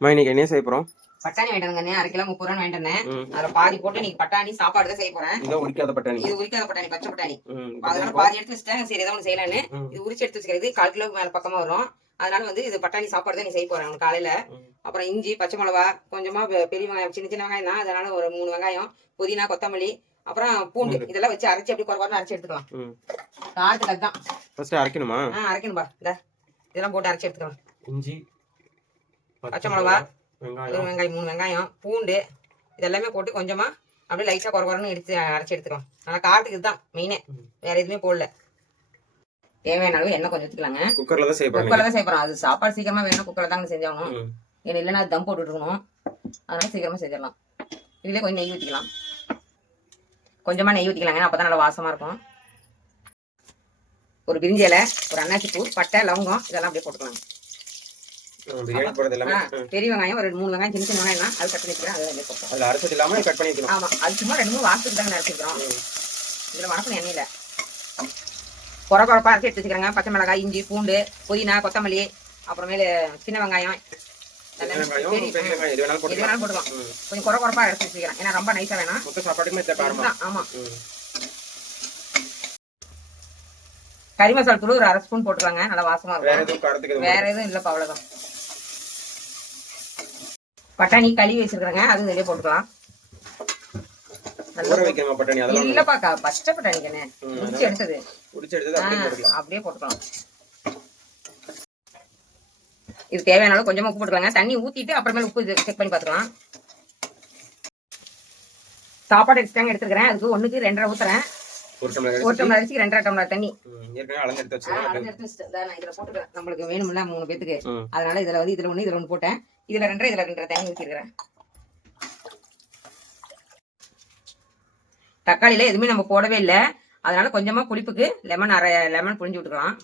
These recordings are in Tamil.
இன்னைக்கு என்ன செய்ய போறோம்? பட்டாணி வாங்கிட்டு 1/2 கிலோ 30 ரூபா வாங்கிட்டு வந்தேன். அதுல பாதி போட்டு நீ பட்டாணி சாப்பாடு தான் செய்ய போறேன். இது உரிக்காத பட்டாணி. இது உரிக்காத பட்டாணி, பச்சை பட்டாணி. அதனால பாதி எடுத்து வச்சிட்டேன். சரி ஏதோ ஒன்று செய்யலான்னு. இது உரிச்சு எடுத்து வச்சுக்கிறது 1/4 கிலோக்கு மேல பக்கமா வரும். அதனால வந்து இது பட்டாணி சாப்பாடு தான் நீ செய்ய போறேன் காலையில. அப்புறம் இஞ்சி, பச்சை மிளகா, கொஞ்சமா பெரிய வெங்காயம், சின்ன சின்ன வெங்காயம் தான். அதனால ஒரு 3 வெங்காயம், புதினா, கொத்தமல்லி, அப்புறம் பூண்டு இதெல்லாம் வச்சு அரைச்சி அப்படி குறை அரைச்சி எடுத்துக்கலாம். காரத்துக்கு அதுதான் ஃபர்ஸ்ட் அரைக்கணுமா? அரைக்கணும்பா. இதெல்லாம் போட்டு அரைச்சி எடுத்துக்கலாம். இஞ்சி, பச்சை மிளகா, வெங்காயம் 3 வெங்காயம், பூண்டு இதெல்லாமே போட்டு கொஞ்சமா அப்படியே லைட்டா குறன்னு எடுத்து அரைச்சி எடுத்துக்கலாம். ஆனால் காரத்துக்கு இதுதான் மெயினே, வேற எதுவுமே போடல. தேவையான அளவு எண்ணெய் கொஞ்சம் ஊற்றிக்கலாங்க. குக்கர்ல தான் செய்யப்போறோம். அது சாப்பாடு சீக்கிரமா வேணும், குக்கர்ல தாங்க செஞ்சாகணும். ஏன்னா இல்லைன்னா தம் போட்டு இருக்கணும். அதனால சீக்கிரமா செஞ்சிடலாம். இதுலேயே கொஞ்சம் நெய் ஊற்றிக்கலாம். கொஞ்சமா நெய் ஊற்றிக்கலாங்க, அப்பதான் நல்லா வாசமா இருக்கும். ஒரு பிரிஞ்சி இலை, ஒரு அன்னாசி பூ, பட்டை, லவங்கம் இதெல்லாம் அப்படியே போட்டுக்கலாம். பெரிய வெங்காயம் ஒரு 3 வெங்காயம், சின்ன சின்ன வெங்காயம் அது கட் பண்ணிக்கிறேன். அதுல அரைச்சது இல்லாம கட் பண்ணிக்கணும். ஆமா, அது சும்மா 2-3 வாசத்துக்கு தாங்க அரைச்சிக்கிறோம். இதுல வணக்கம் எண்ணெயில குறப்பா அரைச்சி எடுத்து வச்சுக்கிறேங்க. பச்சை மிளகாய், இஞ்சி, பூண்டு, புதினா, கொத்தமல்லி, அப்புறமேல சின்ன வெங்காயம் போட்டுக்கலாம். கொஞ்சம் குறப்பா அரைச்சி வச்சுக்கிறேன். ஏன்னா ரொம்ப நைஸா வேணாம். ஆமா, கறி மசாலா தூள் ஒரு 1/2 ஸ்பூன் போட்டுக்கலாங்க, நல்லா வாசமா இருக்கும். வேற எதுவும் இல்லப்பா, அவ்வளவுதான். பட்டாணி கழுவி வச்சிருக்காங்க, அது வெளியே போட்டுக்கலாம். இல்லப்பா, பச்சை பட்டாணிக்கண்ணே உரிச்சு எடுத்தது அப்படியே போட்டுக்கலாம். இது தேவையான அளவு கொஞ்சமா உப்பு போட்டுக்கலாங்க. தண்ணி ஊத்திட்டு அப்புறமேல உப்பு செக் பண்ணி பாத்துக்கலாம். சாப்பாடு எக்ஸ்ட்ராங்க எடுத்துக்கிறேன். அதுக்கு 1க்கு 2.5 ஊத்துறேன். 1 டம்ளர் அரிசிக்கு 2.5 டம்ளர் தண்ணி நம்மளுக்கு வேணும்ல 3 பேத்துக்கு. அதனால இதுல வந்து இதுல 1 போட்டேன். இதுல 2 தண்ணி ஊத்திருக்கிறேன். தக்காளியில எதுவுமே நம்ம போடவே இல்லை. அதனால கொஞ்சமா புளிப்புக்கு அரை லெமன் புழிஞ்சு விட்டுக்கலாம்.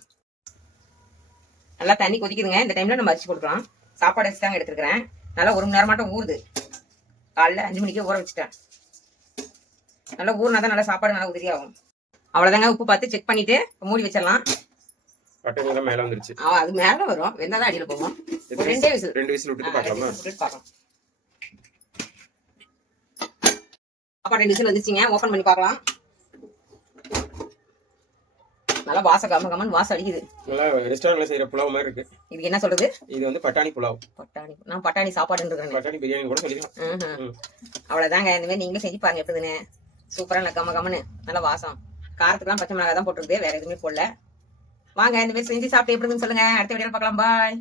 நல்லா தண்ணி கொதிக்குதுங்க. இந்த டைம்ல நம்ம அரிசி போட்டுக்கலாம். சாப்பாடு அரிசி தாங்க எடுத்துக்கிறேன். நல்லா 1 மணி நேரம் மட்டும் ஊறுது. காலைல 5 மணிக்கே ஊற வச்சுட்டேன். நல்லா ஊறினா தான் நல்லா சாப்பாடு நல்லா உதிரி ஆகும். அவ்வளவுதாங்க. உப்பு பார்த்து செக் பண்ணிட்டு மூடி வச்சிடலாம். மேல வந்துருச்சு. அது மேல வரும், வெந்தாதான் அடியில போகும். 2 விசில் விட்டுட்டு பார்க்கலாமா? அப்ப 2 விசில் வந்துச்சுங்க. ஓபன் பண்ணி பார்க்கலாம். நல்லா வாசம் கமகமன் வாசம் அடிக்குது. நல்லா ரெஸ்டாரன்ட்ல செய்யற புலாவ் மாதிரி இருக்கு. இதுக்கு என்ன சொல்றது? இது வந்து பட்டாணி புலாவ். நான் பட்டாணி சாப்பாடுன்றேன். பட்டாணி பிரியாணி கூட சொல்லிக்கலாம். அவ்வளவுதாங்க. இந்த மாதிரி நீங்களே செஞ்சு பாருங்க எப்படின்னு. சூப்பரா கமகமன்னு நல்லா வாசம். காரத்துக்குலாம் பச்சை மிளகாய் தான் போட்டுருது, வேற எதுவுமே போடல. வாங்க இந்த மாதிரி செஞ்சு சாப்பிட்டு எப்படின்னு சொல்லுங்க. அடுத்த வீடியோல பார்க்கலாம். பாய்.